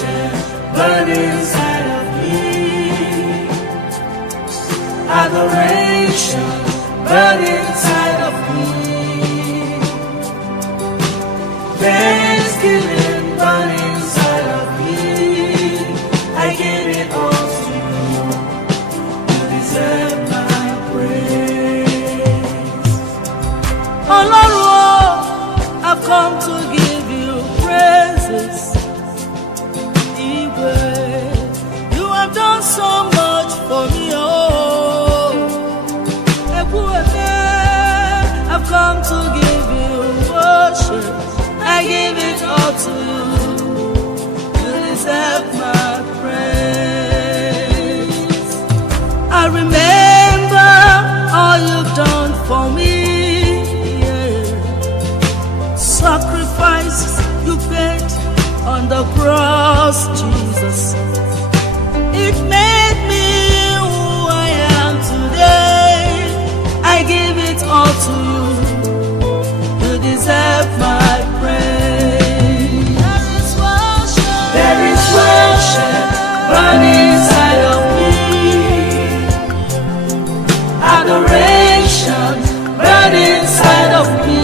Adoration burn inside of me. Adoration burn inside of me. Thanksgiving burn inside of me. I give it all to you. You deserve my praise. Oh Lord, I've come to give you praises. You have done so much for me, oh. I've come to give you worship. I give it all to you. You deserve my praise. I remember all you've done for me. Yeah. Sacrifices you paid on the cross, Jesus. It made me who I am today. I give it all to you. You deserve my praise. There is worship burning inside of me. Adoration burning inside of me.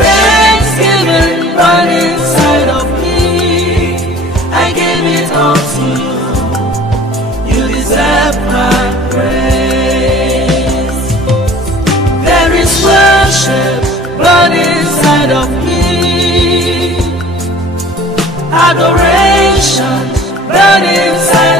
Thanksgiving burning inside of me. I give it all to you. You deserve my praise. There is worship burning inside of me. Adoration burning inside